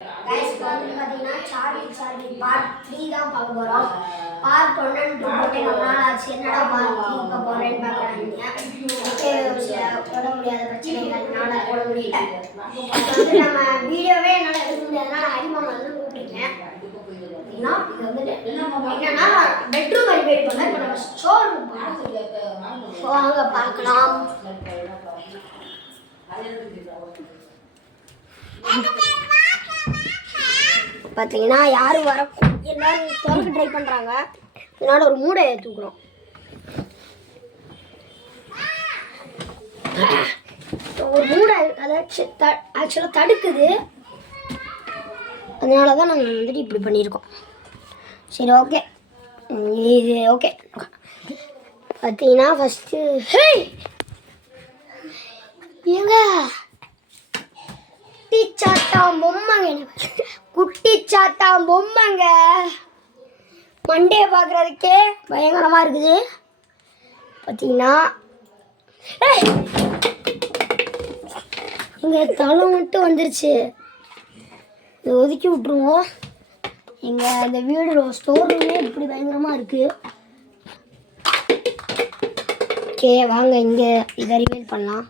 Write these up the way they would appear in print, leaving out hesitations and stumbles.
Guys இப்போ வந்து பாத்தீங்கன்னா சார்லி பார்ட் 3 தான் பார்க்க போறோம். பார்ட் 1 and 2 போட்டு ரொம்ப நாள் ஆச்சு. என்னடா பார்ட் 3 இப்ப போறேன்னு பாக்குறாங்க. ஓகே போட முடியாத பிரச்சனைகள்னால போட முடியல. வந்து நம்ம வீடியோவே என்னால எடுக்க முடியாதனால ஹரிமாமா வந்து கூப்பிட்டேன். அப்படின்னா இது வந்து என்னன்னா பெட்ரூம் ரிப்பேர் பண்ண இப்போ நம்ம ஸ்டோர் வாங்க பார்க்கலாம். பார்த்தீங்கன்னா யாரும் வர எல்லாரும் திறக்க ட்ரை பண்ணுறாங்க. இதனால் ஒரு மூடையை தூக்குறோம். ஒரு மூடை அதாச்சும் ஆக்சுவலாக தடுக்குது. அதனால தான் நாங்கள் வந்துட்டு இப்படி பண்ணியிருக்கோம். சரி ஓகே இது ஓகே. பார்த்தீங்கன்னா ஃபஸ்ட்டு எங்க குட்டி சாத்தான் பொம்மைங்க, குட்டி சாத்தான் பொம்மைங்க மண்டையை பார்க்குறதுக்கே பயங்கரமாக இருக்குது. பார்த்தீங்கன்னா இங்கே தலை மட்டும் வந்துருச்சு. இதை ஒதுக்கி விட்ருவோம். எங்கள் அந்த வீடு ஸ்டோர் ரூமே இப்படி பயங்கரமாக இருக்குது. ஓகே வாங்க இங்கே இதை ரிவீல் பண்ணலாம்.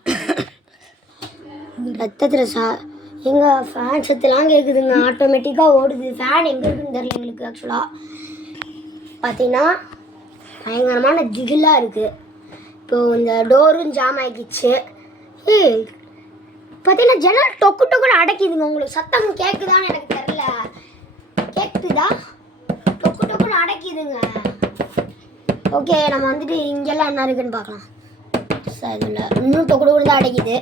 ரத்தத்தில் எங்கள் ஃபேன் சத்துலாம் கேட்குதுங்க. ஆட்டோமேட்டிக்காக ஓடுது. ஃபேன் எங்கே இருக்குதுன்னு தெரியல எங்களுக்கு. ஆக்சுவலாக பார்த்தீங்கன்னா பயங்கரமான திகிலாக இருக்குது. இப்போது இந்த டோரும் ஜாம் ஆகிடுச்சு. பார்த்தீங்கன்னா ஜன்னல் டொக்கு டொக்குன்னு அடைக்குதுங்க. உங்களுக்கு சத்தம் கேட்குதான்னு எனக்கு தெரில. கேட்குதா? டொக்கு டொக்குன்னு அடைக்குதுங்க. ஓகே நம்ம வந்துட்டு இங்கெல்லாம் என்ன இருக்குன்னு பார்க்கலாம். சார் இதில் இன்னும் டொக்கு டொக்குன்னு தான் அடைக்குது.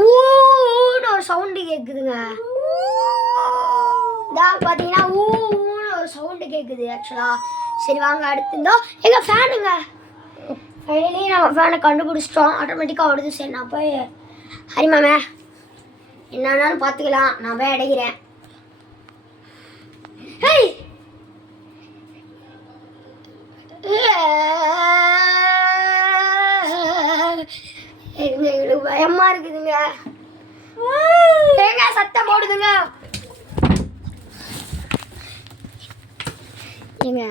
ஊன்னு ஒரு சவுண்டு கேட்குதுங்க. இதான் பார்த்தீங்கன்னா ஊன்னு ஒரு சவுண்டு கேட்குது ஆக்சுவலாக. சரி வாங்க அடுத்துந்தோ எங்கள் ஃபேனுங்க. ஃபைனலி நம்ம ஃபேனை கண்டுபிடிச்சிட்டோம். ஆட்டோமேட்டிக்காக ஓடுது. சரி நான் போய் ஹரிமாமே என்னன்னாலும் பார்த்துக்கலாம். நான் போய் அடைக்கிறேன். ஹேய் எங்களுக்கு பயமா இருக்குதுங்க. ஏங்க சத்தம் போடுதுங்க. ஏங்க